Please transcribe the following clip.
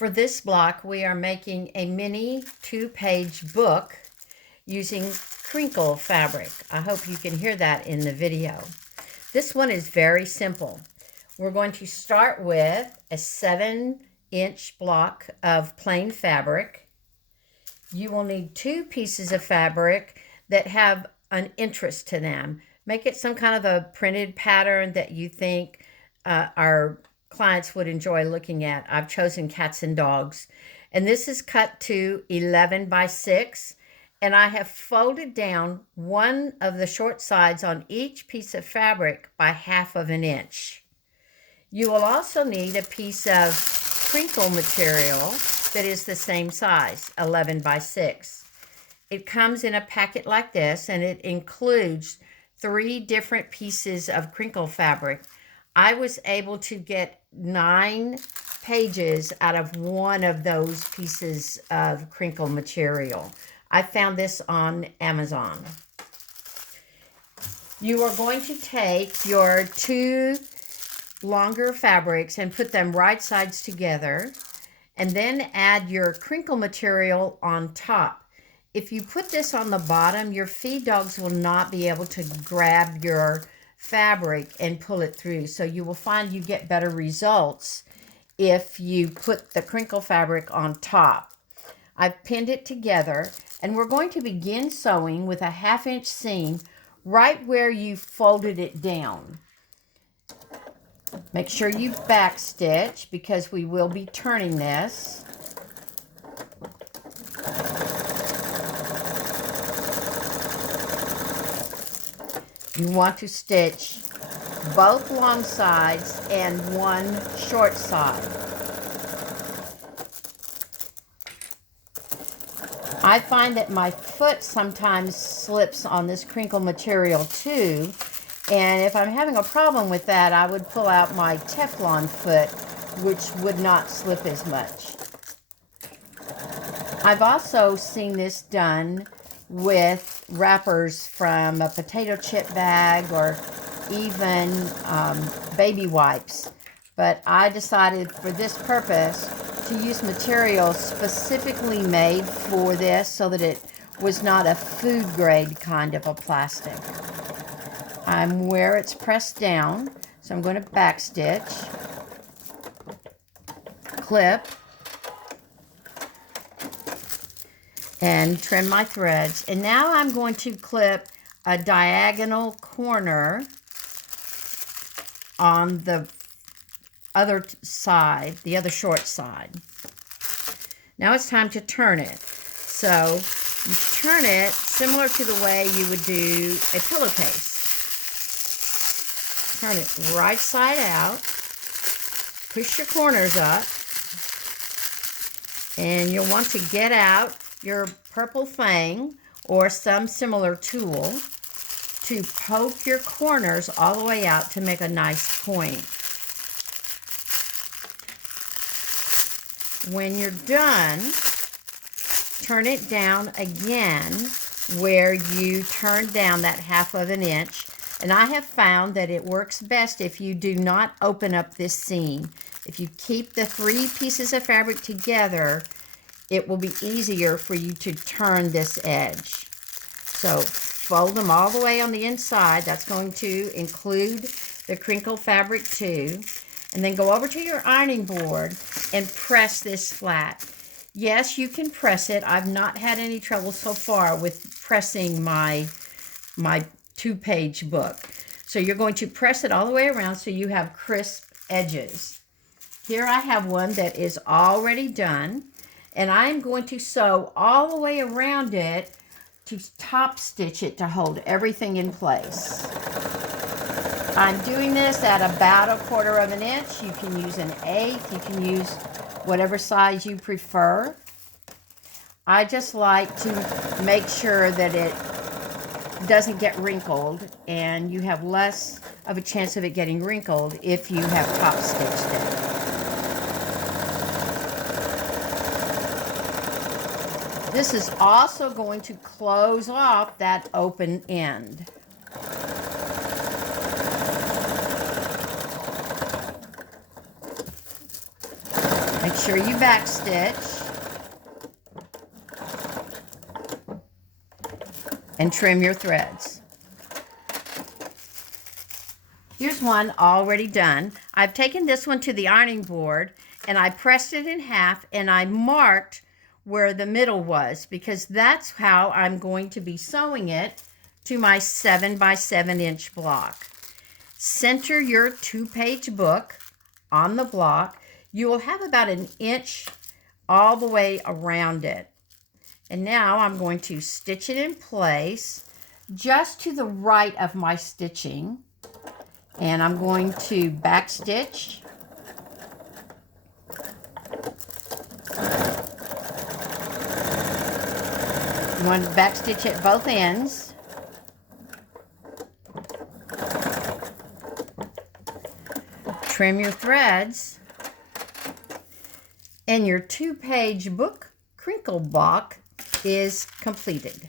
For this block, we are making a mini 2-page book using Crinkle fabric. I hope you can hear that in the video. This one is very simple. We're going to start with a 7-inch block of plain fabric. You will need 2 pieces of fabric that have an interest to them. Make it some kind of a printed pattern that you think our clients would enjoy looking at. I've chosen cats and dogs. And this is cut to 11 by 6. And I have folded down one of the short sides on each piece of fabric by 1/2 inch. You will also need a piece of crinkle material that is the same size, 11 by 6. It comes in a packet like this, and it includes 3 different pieces of crinkle fabric. I was able to get 9 pages out of one of those pieces of crinkle material. I found this on Amazon. You are going to take your 2 longer fabrics and put them right sides together, and then add your crinkle material on top. If you put this on the bottom, your feed dogs will not be able to grab your fabric and pull it through. So you will find you get better results if you put the crinkle fabric on top. I've pinned it together, and we're going to begin sewing with a 1/2 inch seam right where you folded it down. Make sure you back stitch because we will be turning this. You want to stitch both long sides and one short side. I find that my foot sometimes slips on this crinkle material too, and if I'm having a problem with that, I would pull out my Teflon foot, which would not slip as much. I've also seen this done with wrappers from a potato chip bag or even baby wipes. But I decided for this purpose to use material specifically made for this so that it was not a food grade kind of a plastic. I'm where it's pressed down, so I'm going to back stitch, clip, and trim my threads. And now I'm going to clip a diagonal corner on the other side, the other short side. Now it's time to turn it. So you turn it similar to the way you would do a pillowcase. Turn it right side out, push your corners up, and you'll want to get out your purple fang or some similar tool to poke your corners all the way out to make a nice point. When you're done, turn it down again where you turned down that 1/2 inch. And I have found that it works best if you do not open up this seam. If you keep the 3 pieces of fabric together, it will be easier for you to turn this edge. So fold them all the way on the inside. That's going to include the crinkle fabric too. And then go over to your ironing board and press this flat. Yes, you can press it. I've not had any trouble so far with pressing my 2-page book. So you're going to press it all the way around so you have crisp edges. Here I have one that is already done, and I'm going to sew all the way around it to top stitch it to hold everything in place. I'm doing this at about 1/4 inch. You can use an 1/8. You can use whatever size you prefer. I just like to make sure that it doesn't get wrinkled, and you have less of a chance of it getting wrinkled if you have top stitched it. This is also going to close off that open end. Make sure you backstitch. And trim your threads. Here's one already done. I've taken this one to the ironing board and I pressed it in half and I marked where the middle was because that's how I'm going to be sewing it to my 7 by 7 inch block. Center your 2-page book on the block. You will have about 1 inch all the way around it. And now I'm going to stitch it in place just to the right of my stitching. And I'm going to backstitch. You want to backstitch at both ends. Trim your threads. And your 2-page book crinkle block is completed.